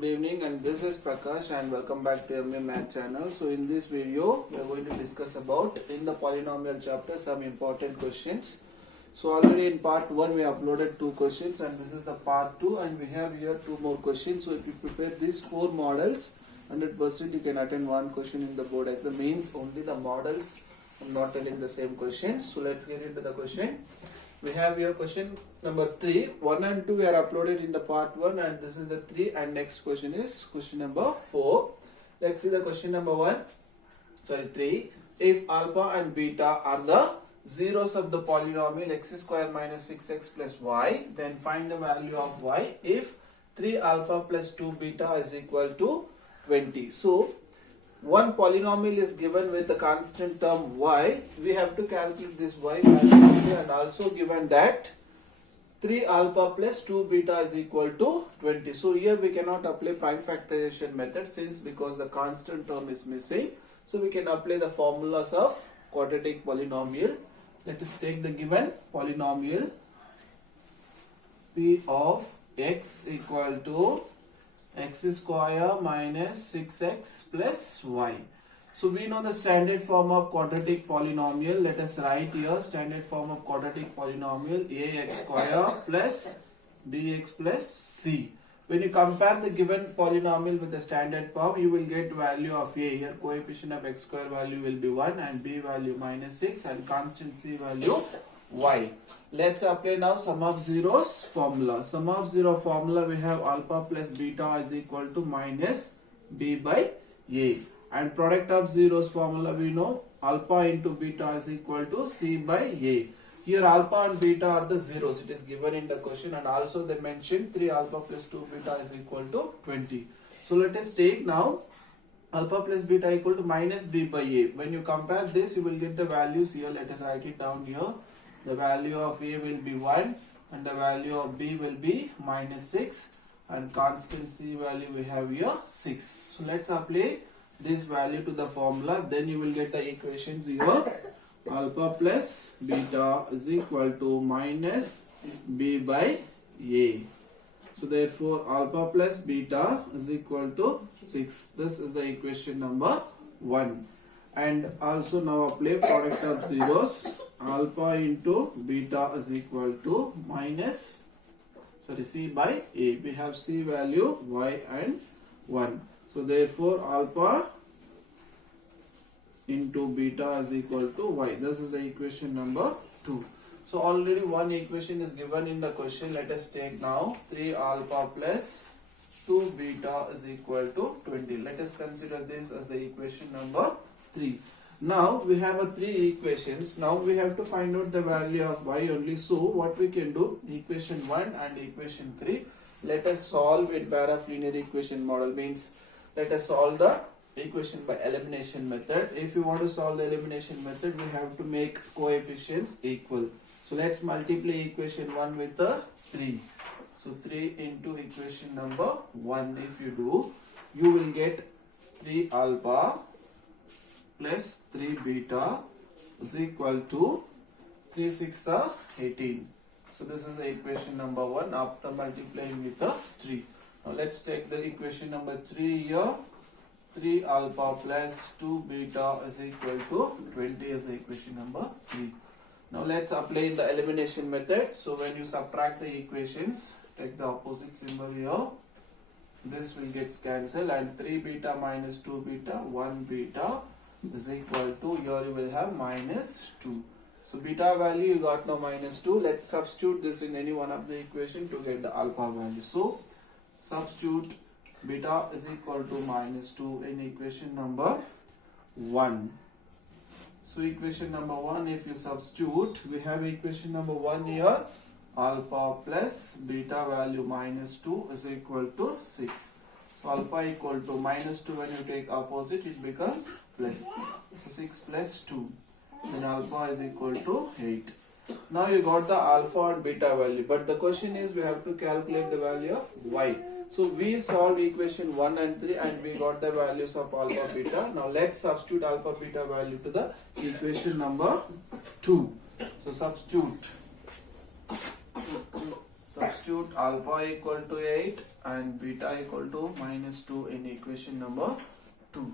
Good evening, and this is Prakash and welcome back to MA Math channel. So in this video we are going to discuss about in the polynomial chapter some important questions. So already in part 1 we uploaded 2 questions and this is the part 2 and we have here 2 more questions. So if you prepare these 4 models 100% you can attend 1 question in the board exam. Means only the models, I'm not telling the same questions. So let's get into the question. We have here question number 3. 1 and 2 are uploaded in the part 1 and this is the 3 and next question is question number 4. Let's see the question number 3. If alpha and beta are the zeros of the polynomial x square minus 6x plus y, then find the value of y if 3 alpha plus 2 beta is equal to 20. So one polynomial is given with the constant term y, we have to calculate this y value and also given that 3 alpha plus 2 beta is equal to 20. So here we cannot apply prime factorization method because the constant term is missing. So we can apply the formulas of quadratic polynomial. Let us take the given polynomial p of x equal to x square minus 6x plus y. So we know the standard form of quadratic polynomial. Let us write here standard form of quadratic polynomial ax square plus bx plus c. When you compare the given polynomial with the standard form, you will get value of a. Here coefficient of x square value will be 1 and b value minus 6 and constant c value y. Let's apply now sum of zeros formula. Sum of zero formula we have alpha plus beta is equal to minus b by a. And product of zeros formula we know alpha into beta is equal to c by a. Here alpha and beta are the zeros. It is given in the question and also they mentioned 3 alpha plus 2 beta is equal to 20. So let us take now alpha plus beta equal to minus b by a. When you compare this you will get the values here. Let us write it down here. The value of a will be 1 and the value of b will be minus 6 and constant c value we have here 6. So let's apply this value to the formula, then you will get the equations here. Alpha plus beta is equal to minus b by a. So therefore alpha plus beta is equal to 6. This is the equation number 1. And also now apply product of zeros. Alpha into beta is equal to minus c by a. We have c value y and 1. So therefore alpha into beta is equal to y. This is the equation number 2. So already one equation is given in the question. Let us take now 3 alpha plus 2 beta is equal to 20. Let us consider this as the equation number 3. Now we have a 3 equations. Now we have to find out the value of y only. So what we can do, equation 1 and equation 3, let us solve with pair of linear equation model. Means let us solve the equation by elimination method. If you want to solve the elimination method, we have to make coefficients equal. So let's multiply equation 1 with the 3. So 3 into equation number 1. If you do, you will get 3 alpha plus 3 beta is equal to 3 6 are 18. So this is the equation number 1 after multiplying with the 3. Now let's take the equation number 3 here. 3 alpha plus 2 beta is equal to 20 is the equation number 3. Now let's apply the elimination method. So when you subtract the equations, take the opposite symbol here. This will get cancelled and 3 beta minus 2 beta, 1 beta is equal to, here you will have minus 2. So beta value you got now minus 2. Let's substitute this in any one of the equation to get the alpha value. So substitute beta is equal to minus 2 in equation number 1. So equation number 1, if you substitute, we have equation number 1 here. Alpha plus beta value minus 2 is equal to 6. So alpha equal to minus 2, when you take opposite it becomes plus. So 6 plus 2. Then alpha is equal to 8. Now you got the alpha and beta value. But the question is we have to calculate the value of y. So we solved equation 1 and 3 and we got the values of alpha beta. Now let's substitute alpha beta value to the equation number 2. So substitute substitute alpha equal to 8 and beta equal to minus 2 in equation number 2.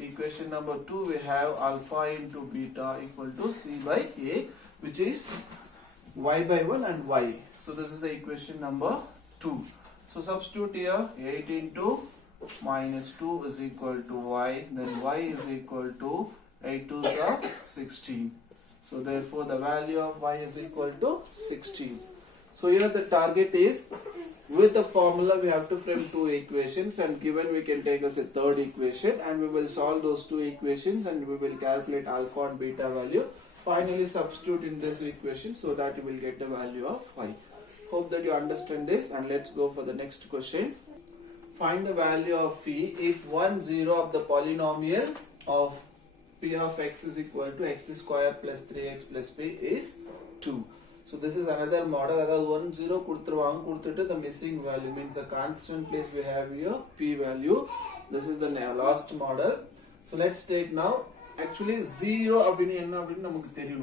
Equation number 2 we have alpha into beta equal to c by a, which is y by 1 and y. So this is the equation number 2. So substitute here 8 into minus 2 is equal to y, then y is equal to 8 to the 16. So therefore the value of y is equal to 16. So here the target is, with the formula we have to frame two equations, and given we can take as a third equation, and we will solve those two equations and we will calculate alpha and beta value. Finally substitute in this equation so that you will get the value of y. Hope that you understand this, and let's go for the next question. Find the value of phi if 1 0 of the polynomial of p of x is equal to x square plus 3x plus p is 2. So this is another model. That 1 0 the missing value means the constant place we have here p value. This is the last model. So let's take now. Actually 0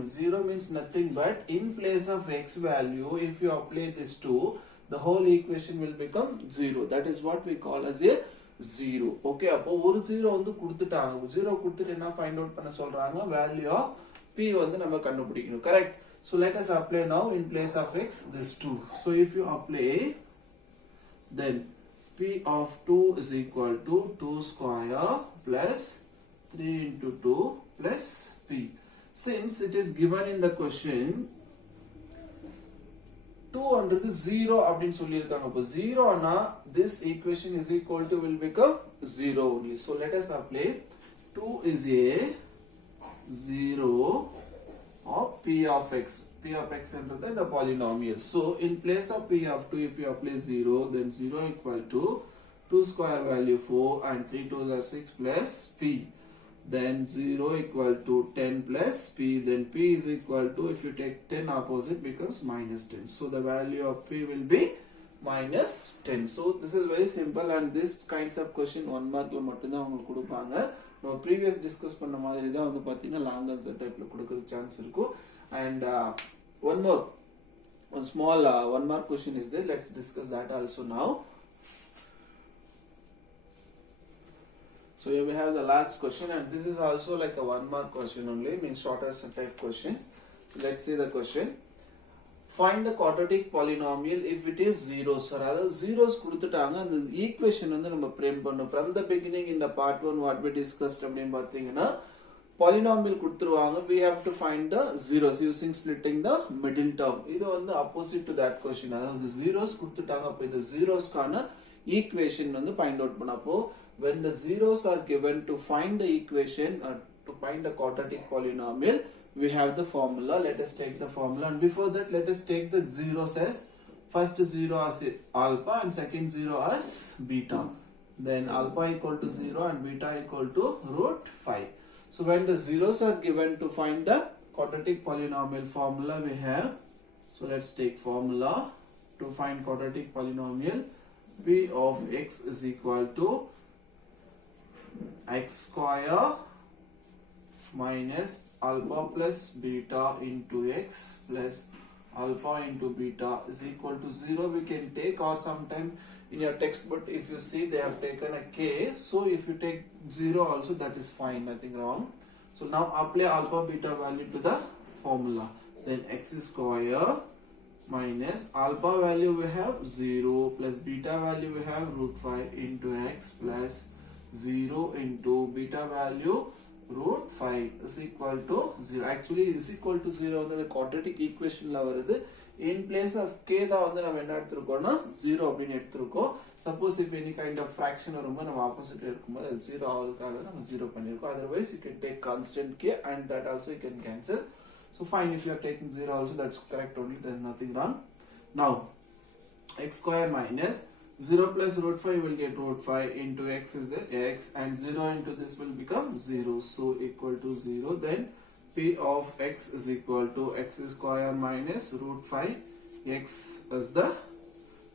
0 means nothing but in place of x value, if you apply this 2, the whole equation will become 0. That is what we call as a 0. Okay, appo oru 0 vandu kudutitaanga. 0 kudutittu enna find out panna solranga, value of p vandu nama kandupidikanum. Correct? So let us apply now in place of x this 2. So if you apply, then p of 2 is equal to 2 square plus 3 into 2 plus p. Since it is given in the question 2 under the 0 அப்படின்னு சொல்லிருக்காங்க. அப்ப 0 na this equation is equal to will become 0 only. So let us apply 2 is a 0 of p of x. P of x is the polynomial. So in place of p of 2, if you apply 0, then 0 equal to 2 square value 4 and 3 2s are 6 plus p. Then 0 equal to 10 plus p, then p is equal to, if you take 10 opposite, becomes minus 10. So the value of p will be minus 10. So this is very simple, and this kinds of question 1 mark la mattum dhaan ungalku kudupanga. No previous discuss panna madiri dhaan vandu pathina long answer type la kudukradhu chance irukku. And one small 1 mark question is there. Let's discuss that also now. So here we have the last question, and this is also like a 1 mark question only, means shortest type questions. So let's see the question. Find the quadratic polynomial if it is zeros. So rather zeros kudutanga, and the equation vandu நம்ம frame பண்ணோம். From the beginning in the part 1 what we discussed அப்படினு பாத்தீங்கன்னா, polynomial கொடுத்துருவாங்க, we have to find the zeros using splitting the middle term. இது வந்து opposite to that question. அதாவது zeros கொடுத்துட்டாங்க, அப்ப இந்த zeros கான equation வந்து find out பண்ணப்போ, when the zeros are given to find the equation to find the quadratic polynomial, we have the formula. Let us take the formula, and before that let us take the zeros as first 0 as alpha and second 0 as beta. Then alpha equal to 0 and beta equal to root 5. So when the zeros are given to find the quadratic polynomial, formula we have. So let's take formula to find quadratic polynomial. P of x is equal to x square minus alpha plus beta into x plus alpha into beta is equal to 0. We can take, or sometime in your textbook if you see they have taken a k, so if you take 0 also that is fine, nothing wrong. So now apply alpha beta value to the formula. Then x square minus alpha value we have 0 plus beta value we have root 5 into x plus 0 into beta value root 5 is equal to 0. Actually is equal to 0 on the quadratic equation la varudhu. In place of k da vandu nam enna eduthirukona 0 appdin eduthirukkom. Suppose if any kind of fraction varumba nam opposite irukumbod 0 avadhukaga nam 0 pannirukkom. Otherwise you can take constant k, and that also you can cancel. So fine, if you are taking 0 also, that's correct only, there is nothing wrong. Now x square minus 0 plus root 5 will get root 5 into x is the x, and 0 into this will become 0, so equal to 0. Then p of x is equal to x square minus root 5 x is the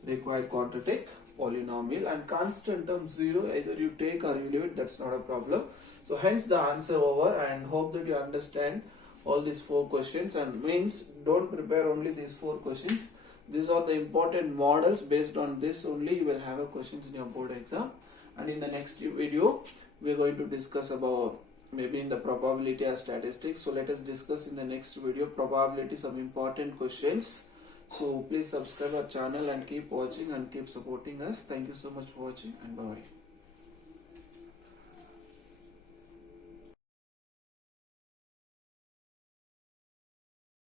required quadratic polynomial, and constant term 0 either you take or you leave it, that's not a problem. So hence the answer over, and hope that you understand all these 4 questions, and means don't prepare only these 4 questions. These are the important models. Based on this only you will have a questions in your board exam. And in the next video we are going to discuss about maybe in the probability or statistics. So let us discuss in the next video probability, some important questions. So please subscribe our channel and keep watching and keep supporting us. Thank you so much for watching, and bye.